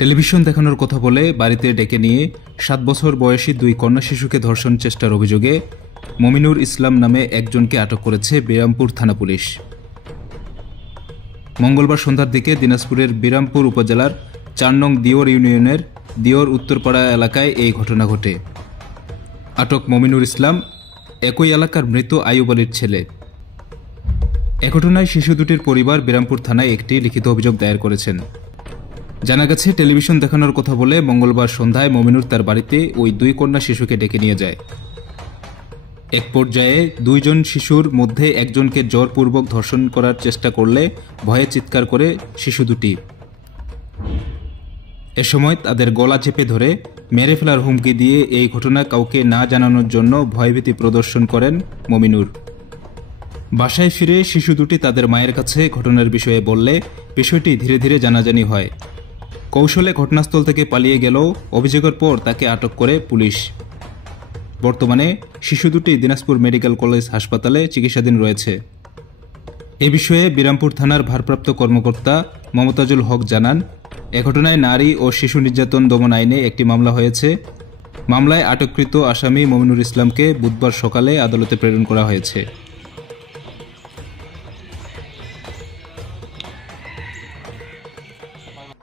Television দেখানোর কথা বলে বাড়িতে ডেকে নিয়ে 7 বছর বয়সী 2 কন্যা শিশুকে ধর্ষণ চেষ্টার অভিযোগে মমিনুর ইসলাম নামে একজনকে আটক করেছে বিরামপুর থানা পুলিশ। মঙ্গলবার সন্ধ্যার দিকে দিনাজপুরের বিরামপুর উপজেলার 4 নং দিওর ইউনিয়নের দিওর উত্তরপাড়া এলাকায় এই ঘটনা ঘটে। আটক মমিনুর ইসলাম একই এলাকার মৃত আইয়ুব আলীর ছেলে। এ ঘটনায় শিশু দুটির পরিবার বিরামপুর থানায় একটি লিখিত অভিযোগ দায়ের করেছেন। জানা গেছে, টেলিভিশন দেখানোর কথা বলে মঙ্গলবার সন্ধ্যায় মমিনুর তার বাড়িতে ওই 2 কন্যা শিশুকে ডেকে নিয়ে যায়। এক পর্যায়ে 2 জন শিশুর মধ্যে একজনকে জোরপূর্বক ধর্ষণ করার চেষ্টা করলে ভয়ে চিৎকার করে শিশু দুটি। এ সময় তাদের গলা চেপে ধরে মেরে ফেলার হুমকি দিয়ে এই ঘটনা কাউকে না জানানোর জন্য ভয়ভীতি প্রদর্শন করেন মমিনুর। বাসায় ফিরে শিশু দুটি তাদের মায়ের কাছে ঘটনার বিষয়ে বললে বিষয়টি ধীরে ধীরে জানাজানি হয়। কৌশলে ঘটনাস্থল থেকে পালিয়ে গেলেও অভিযোগের পর তাকে আটক করে পুলিশ। বর্তমানে শিশু দুটি দিনাজপুর মেডিকেল কলেজ হাসপাতালে চিকিৎসাধীন রয়েছে। এ বিষয়ে বিরামপুর থানার ভারপ্রাপ্ত কর্মকর্তা মমতাজুল হক জানান, এ ঘটনায় নারী ও শিশু নির্যাতন দমন আইনে একটি মামলা হয়েছে। মামলায় আটককৃত আসামি মমিনুর ইসলামকে বুধবার সকালে আদালতে প্রেরণ করা হয়েছে।